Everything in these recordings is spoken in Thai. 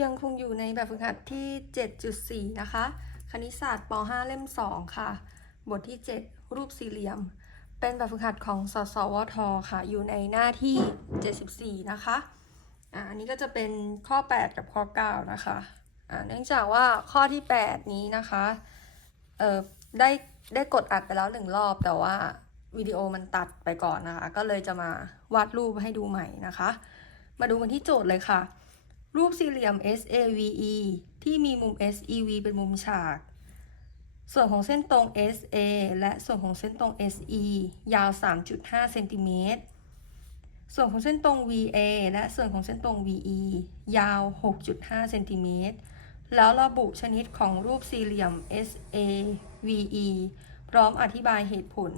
ยังคงอยู่ในแบบฝึกหัดที่ 7.4 นะคะ คณิตศาสตร์ป .5 เล่ม 2 ค่ะ บทที่ 7 รูปสี่เหลี่ยม เป็นแบบฝึกหัดของสสวท ค่ะ อยู่ในหน้าที่ 74 นะคะอ่าอันนี้ก็จะเป็นข้อ 8 กับข้อ 9 นะคะอ่าเนื่องจากว่าข้อที่ 8 นี้นะคะ เอ่อได้ได้กดอัดไปแล้วหนึ่งรอบ แต่ว่าวิดีโอมันตัดไปก่อนนะคะ ก็เลยจะมาวาดรูปให้ดูใหม่นะคะ มาดูกันที่โจทย์เลยค่ะ รูปสี่เหลี่ยม SAVE ที่มีมุม SEV เป็นมุมฉาก ส่วนของเส้นตรง SA และส่วนของเส้นตรง SE ยาว 3.5เซนติเมตร ส่วนของเส้นตรง VA และส่วนของเส้นตรง VE ยาว 6.5เซนติเมตร แล้วระบุชนิดของรูปสี่เหลี่ยม SAVE พร้อมอธิบายเหตุผล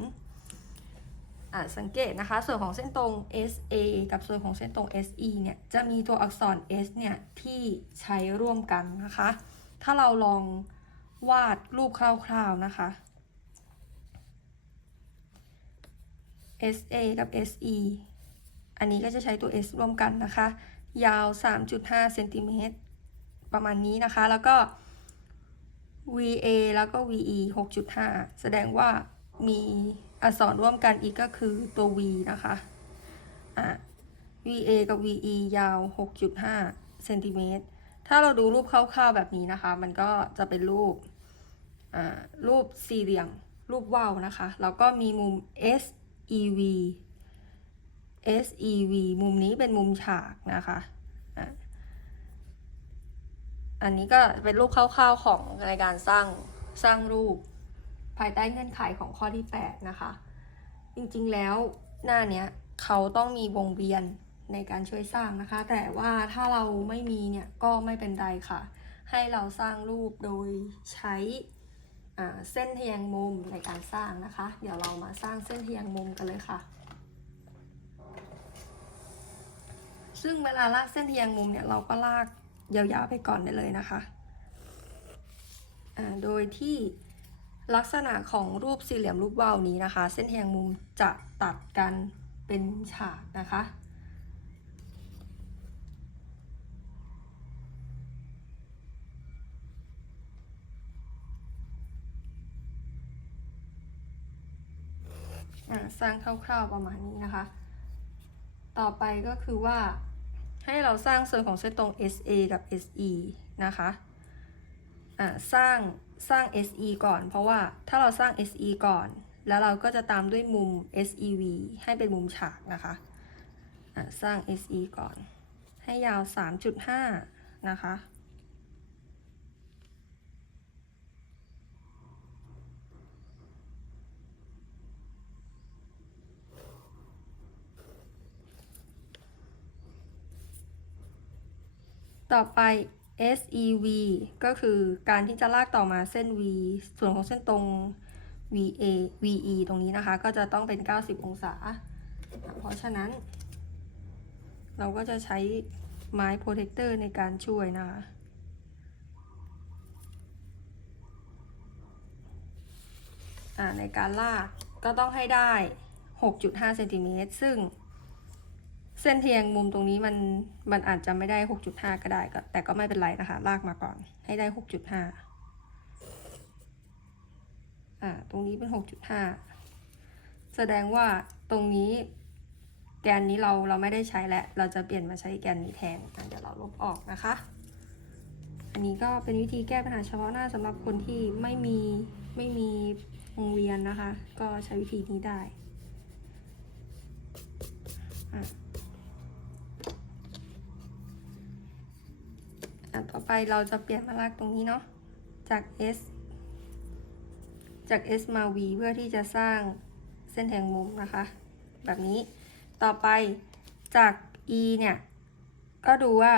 สังเกตนะคะ ส่วนของเส้นตรง SA กับส่วนของเส้นตรง SE เนี่ยจะมีตัวอักษร S เนี่ยที่ใช้ร่วมกันนะคะ ถ้าเราลองวาดรูปคร่าวๆนะคะ SA กับ SE อันนี้ก็จะใช้ตัว S ร่วมกันนะคะ ยาว 3.5เซนติเมตรประมาณนี้นะคะ แล้วก็ VA แล้วก็ VE 6.5 แสดงว่า มีอักษรร่วมกันอีกก็คือตัว V นะคะอะ VA กับ VE ยาว 6.5เซนติเมตรถ้าเราดูรูปคร่าวๆแบบนี้นะคะ มันก็จะเป็นรูปอ่ารูปสี่เหลี่ยม รูปว่าวนะคะ แล้วก็มีมุม SEV SEV มุมนี้เป็นมุมฉากนะคะอะอันนี้ก็เป็นรูปคร่าวๆของในการสร้างสร้างรูป ภายใต้เงื่อนไขของข้อที่ 8 นะคะ จริงๆแล้วหน้าเนี้ยเขาต้องมีวงเวียนในการช่วยสร้างนะคะ แต่ว่าถ้าเราไม่มีเนี่ยก็ไม่เป็นไรค่ะ ให้เราสร้างรูปโดยใช้เส้นเทะแยงมุมในการสร้างนะคะ เดี๋ยวเรามาสร้างเส้นเทะแยงมุมกันเลยค่ะ ซึ่งเวลาลากเส้นเทะแยงมุมเนี่ยเราก็ลากยาวๆไปก่อนได้เลยนะคะ โดยที่ ลักษณะของรูปสี่เหลี่ยมรูปว่าวนี้นะคะ เส้นทะแยงมุมจะตัดกันเป็นฉากนะคะสร้างคร่าวๆประมาณนี้นะคะ ต่อไปก็คือว่าให้เราสร้างส่วนของเส้นตรง SA กับ SE นะคะ สร้างสร้าง SE ก่อน เพราะว่าถ้าเราสร้าง SE ก่อน แล้วเราก็จะตามด้วยมุม SEV ให้เป็นมุมฉากนะคะสร้าง SE ก่อน ให้ยาว 3.5 นะคะต่อไป SEV ก็คือการที่จะลากต่อมาเส้น V ส่วนของเส้นตรง VA VE ตรงนี้นะคะ ก็จะต้องเป็น 90 องศา เพราะฉะนั้น เราก็จะใช้ไม้โปรเทคเตอร์ในการช่วยนะคะ ในการลากก็ต้องให้ได้ 6.5 เซนติเมตรซึ่ง เส้นเทียงมุมตรงนี้มันมันอาจจะไม่ได้ 6.5 ก็ได้ก็แต่ก็ไม่เป็นไรนะคะ ลากมาก่อนให้ได้ 6.5อ่าตรงนี้เป็น 6.5 แสดงว่าตรงนี้แกนนี้เราเราไม่ได้ใช้แล้ว เราจะเปลี่ยนมาใช้แกนนี้แทนอะเดี๋ยวเราลบออกนะคะ อันนี้ก็เป็นวิธีแก้ปัญหาเฉพาะหน้าสำหรับคนที่ไม่มีไม่มีวงเวียนนะคะ ก็ใช้วิธีนี้ได้อะ อะต่อไปเราจะเปลี่ยนมาลากตรงนี้เนาะ จาก S จาก S มา V เพื่อที่จะสร้างเส้นแทงมุมนะคะ แบบนี้ ต่อไปจาก E เนี่ย ก็ดูว่า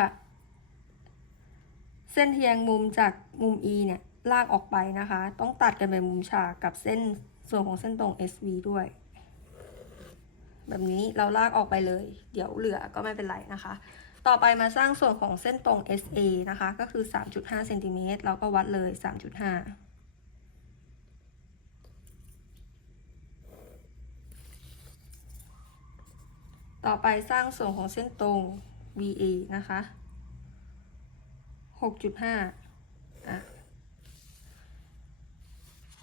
เส้นเทียงมุมจากมุม E เนี่ย ลากออกไปนะคะ ต้องตัดกันเป็นมุมฉากกับเส้นส่วนของเส้นตรง SV ด้วย แบบนี้เราลากออกไปเลย เดี๋ยวเหลือก็ไม่เป็นไรนะคะ ต่อไปมาสร้างส่วนของเส้นตรง SA นะคะ ก็คือ 3.5เซนติเมตรเราก็วัดเลย 3.5ต่อไปสร้างส่วนของเส้นตรง VA นะคะหกจุดห้าอะ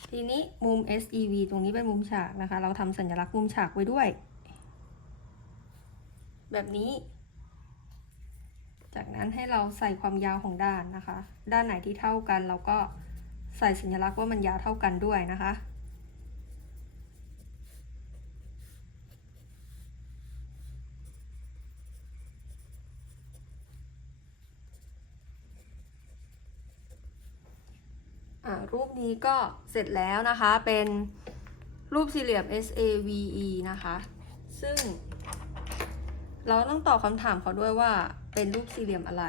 ทีนี้มุม SEV ตรงนี้เป็นมุมฉากนะคะ เราทำสัญลักษณ์มุมฉากไว้ด้วย แบบนี้ จากนั้นให้เราใส่ความยาวของด้านนะคะ ด้านไหนที่เท่ากันเราก็ใส่สัญลักษณ์ว่ามันยาวเท่ากันด้วยนะคะอ่ารูปนี้ก็เสร็จแล้วนะคะ เป็นรูปสี่เหลี่ยม SAVE นะคะ ซึ่ง เราต้องตอบคำถามเขาด้วยว่าเป็นรูปสี่เหลี่ยมอะไร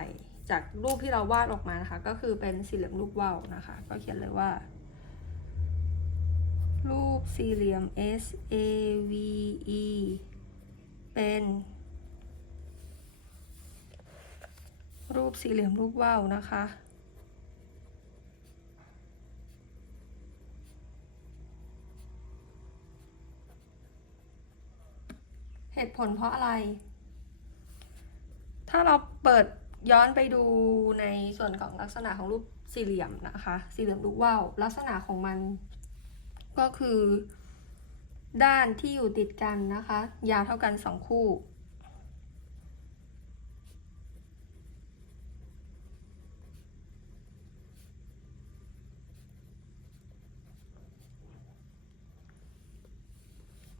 จากรูปที่เราวาดออกมานะคะ ก็คือเป็นสี่เหลี่ยมรูปว่าวนะคะ ก็เขียนเลยว่า รูปสี่เหลี่ยม SAVE เป็น รูปสี่เหลี่ยมรูปว่าวนะคะเหตุผลเพราะอะไร ถ้าเราเปิดย้อนไปดูในส่วนของลักษณะของรูปสี่เหลี่ยมนะคะ สี่เหลี่ยมรูปว่าวลักษณะของมันก็คือ ด้านที่อยู่ติดกันนะคะ ยาวเท่ากันสองคู่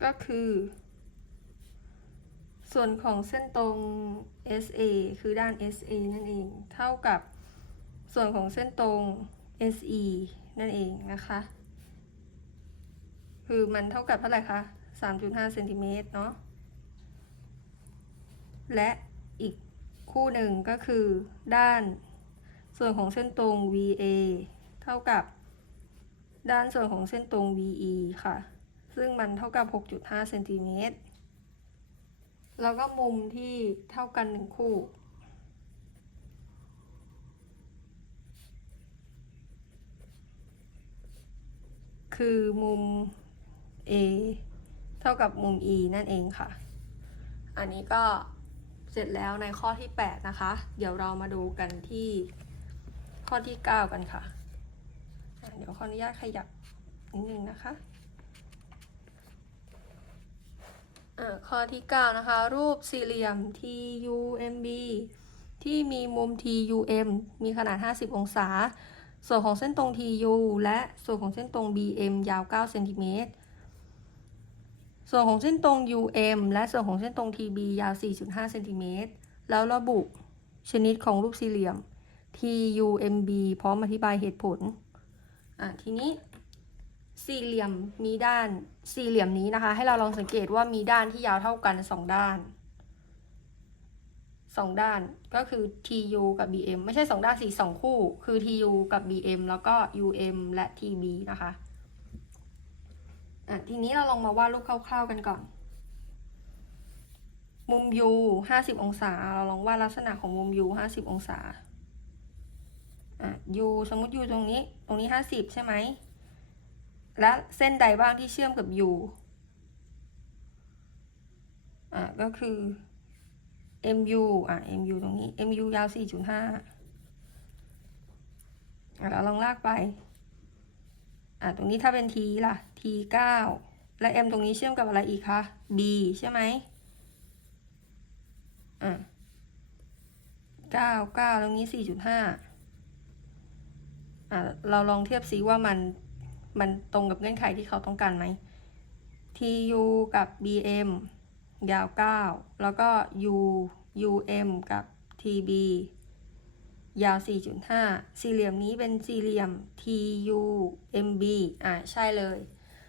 ก็คือ ส่วนของเส้นตรง SA คือด้าน SA นั่นเอง เท่ากับส่วนของเส้นตรง SE นั่นเองนะคะ คือมันเท่ากับเท่าไหร่คะ3.5เซนติเมตรเนาะ และอีกคู่หนึ่งก็คือด้านส่วนของเส้นตรง VA เท่ากับด้านส่วนของเส้นตรง VE ค่ะ ซึ่งมันเท่ากับ 6.5เซนติเมตร แล้วก็มุมที่เท่ากันหนึ่งคู่ คือมุม A เท่ากับมุม E นั่นเองค่ะ อันนี้ก็เสร็จแล้วในข้อที่ 8 นะคะ เดี๋ยวเรามาดูกันที่ข้อที่ 9 กันค่ะ เดี๋ยวขออนุญาตขยับนิดนึงนะคะ อ่า ข้อที่ 9 นะคะ รูปสี่เหลี่ยม TUMB ที่มีมุม TUM มีขนาด 50 องศา ส่วนของเส้นตรง TU และส่วนของเส้นตรง BM ยาว9เซนติเมตรส่วนของเส้นตรง UM และส่วนของเส้นตรง TB ยาว 4.5เซนติเมตรแล้วระบุชนิดของรูปสี่เหลี่ยม TUMB พร้อมอธิบายเหตุผล อะ ทีนี้ สี่เหลี่ยมมีด้านสี่เหลี่ยมนี้นะคะ ให้เราลองสังเกตว่ามีด้านที่ยาวเท่ากันสองด้านสองด้านก็คือ TU กับ BM ไม่ใช่สองด้านสี่สองคู่ คือ TU กับ BM แล้วก็ UM และ TB นะคะอะทีนี้เราลองมาวาดรูปคร่าวๆกันก่อน มุม U 50องศา เราลองวาดลักษณะของมุม U 50องศาอะ U สมมติ U ตรงนี้ ตรงนี้50ใช่ไหม และเส้นใดบ้างที่เชื่อมกับ U อะก็คือ MU อะ MU ตรงนี้ MU ยาว 4.5อะเราลองลากไป อะตรงนี้ถ้าเป็น T ล่ะ T 9และ M ตรงนี้เชื่อมกับอะไรอีกคะ B ใช่ไหมอะ9 9ตรงนี้4.5อะเราลองเทียบซิว่ามัน มันตรงกับเงื่อนไขที่เขาต้องการไหม TU กับ BM ยาว 9 แล้วก็ U UM กับ TB ยาว 4.5 สี่เหลี่ยมนี้เป็นสี่เหลี่ยม TUMB อ่าใช่เลย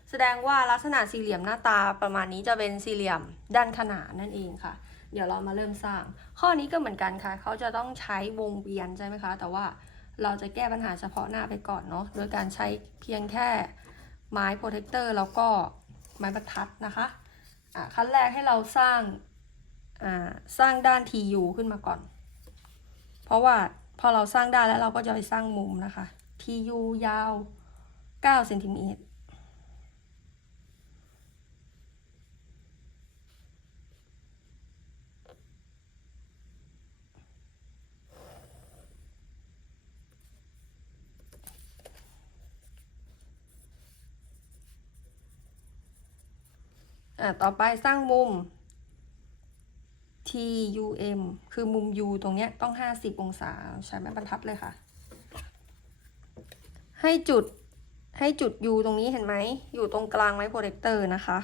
แสดงว่าลักษณะสี่เหลี่ยมหน้าตาประมาณนี้จะเป็นสี่เหลี่ยมด้านขนานนั่นเองค่ะ เดี๋ยวเรามาเริ่มสร้าง ข้อนี้ก็เหมือนกันค่ะ เขาจะต้องใช้วงเวียนใช่ไหมคะ แต่ว่า เราจะแก้ปัญหาเฉพาะหน้าไปก่อนเนาะโดยการใช้เพียงแค่ไม้โปรเทคเตอร์แล้วก็ไม้บรรทัดนะคะอ่าขั้นแรกให้เราสร้างอ่าสร้างด้าน TU ขึ้นมาก่อน เพราะว่าพอเราสร้างด้านแล้วเราก็จะไปสร้างมุมนะคะ TU ยาว9เซนติเมตร อะต่อไปสร้างมุม TUM คือมุม U ตรงเนี้ยต้อง 50 องศาใช้ไม้บรรทัดเลยค่ะ ให้จุดให้จุด U ตรงนี้เห็นไหม อยู่ตรงกลางไม้โปรเจคเตอร์นะคะ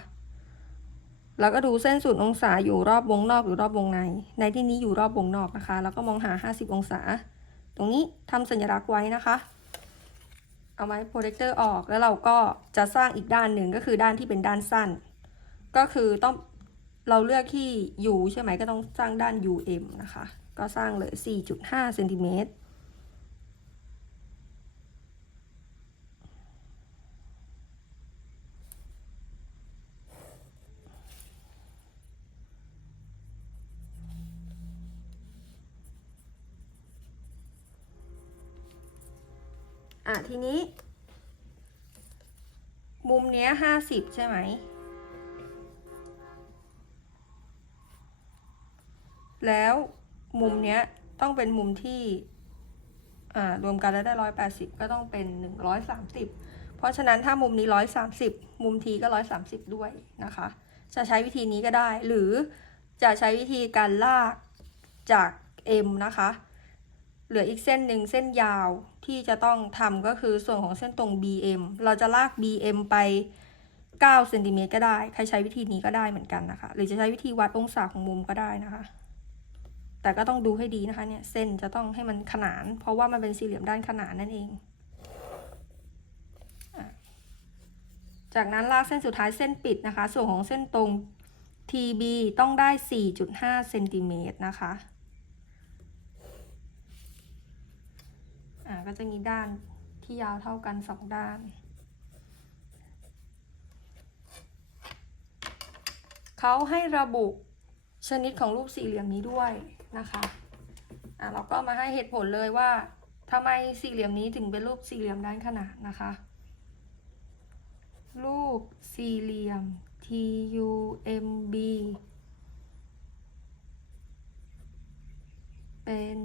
แล้วก็ดูเส้นศูนย์องศาอยู่รอบวงนอกหรือรอบวงใน ในที่นี้อยู่รอบวงนอกนะคะ แล้วก็มองหา 50 องศา ตรงนี้ทำสัญลักษณ์ไว้นะคะ เอาไม้โปรเจคเตอร์ออกแล้วเราก็จะสร้างอีกด้านหนึ่งก็คือด้านที่เป็นด้านสั้น ก็คือต้องเราเลือกที่ U ใช่ไหมก็ต้องสร้างด้าน UM นะคะ ก็สร้างเลย 4.5เซนติเมตรอะทีนี้ มุมเนี้ยห้าสิบใช่ไหม แล้วมุมเนี้ยต้องเป็นมุมที่รวมกันแล้วได้ร้อยแปดสิบก็ต้องเป็นหนึ่งร้อยสามสิบเพราะฉะนั้นถ้ามุมนี้ร้อยสามสิบมุมทีก็ร้อยสามสิบด้วยนะคะ จะใช้วิธีนี้ก็ได้ หรือจะใช้วิธีการลากจาก M นะคะ เหลืออีกเส้นหนึ่งเส้นยาวที่จะต้องทำก็คือส่วนของเส้นตรง BM เราจะลาก BM ไป9เซนติเมตรก็ได้ ใครใช้วิธีนี้ก็ได้เหมือนกันนะคะ หรือจะใช้วิธีวัดองศาของมุมก็ได้นะคะ แต่ก็ต้องดูให้ดีนะคะเนี่ยเส้นจะต้องให้มันขนาน เพราะว่ามันเป็นสี่เหลี่ยมด้านขนานนั่นเอง จากนั้นลากเส้นสุดท้ายเส้นปิดนะคะ ส่วนของเส้นตรง TB ต้องได้ 4.5เซนติเมตรนะคะอ่าก็จะมีด้านที่ยาวเท่ากันสองด้าน เขาให้ระบุชนิดของรูปสี่เหลี่ยมนี้ด้วย นะคะอ่าเราก็มาให้เหตุผลเลยว่าทำไมสี่เหลี่ยมนี้ถึงเป็นรูปสี่เหลี่ยมด้านขนานนะคะ รูปสี่เหลี่ยม TUMB เป็น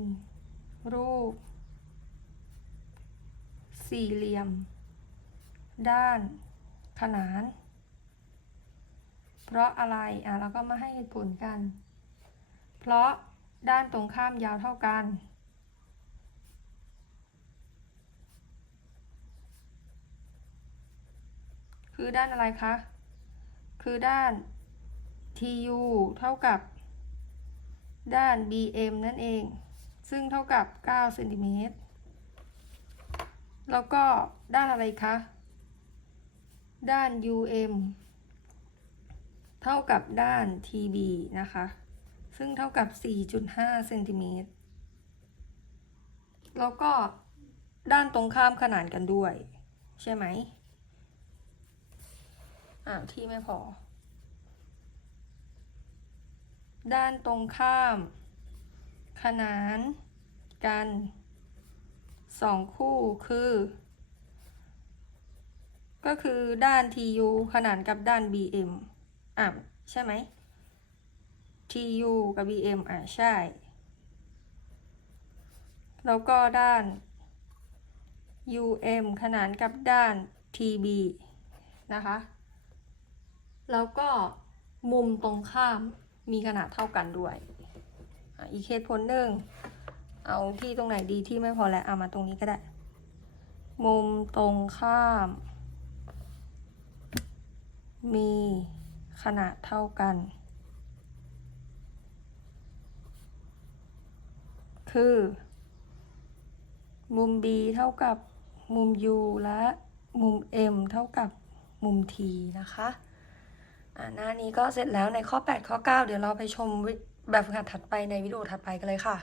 รูป สี่เหลี่ยม ด้านขนาน เพราะอะไร อะเราก็มาให้เหตุผลกัน เพราะ ด้านตรงข้ามยาวเท่ากัน คือด้านอะไรคะ คือด้าน TU เท่ากับ ด้าน BM นั่นเอง ซึ่งเท่ากับ9เซนติเมตร แล้วก็ด้านอะไรคะ ด้าน UM เท่ากับด้าน TB นะคะ ซึ่งเท่ากับ 4.5เซนติเมตร แล้วก็ด้านตรงข้ามขนานกันด้วย ใช่ไหมอ่าที่ไม่พอ ด้านตรงข้าม ขนานกันสองคู่คือ ก็คือด้าน TU ขนานกับด้าน BM อะใช่ไหม TU กับ BM อะใช่ แล้วก็ด้าน UM ขนานกับด้าน TB นะคะ แล้วก็มุมตรงข้ามมีขนาดเท่ากันด้วยอีกเหตุผลหนึ่ง เอาที่ตรงไหนดีที่ไม่พอแล้ว เอามาตรงนี้ก็ได้ มุมตรงข้าม มีขนาดเท่ากัน คือ มุม B เท่ากับมุม U และมุม M เท่ากับมุม T นะคะอ่าหน้านี้ก็เสร็จแล้วในข้อ 8 ข้อ 9 เดี๋ยวเราไปชมแบบฝึกหัดถัดไปในวิดีโอถัดไปกันเลยค่ะ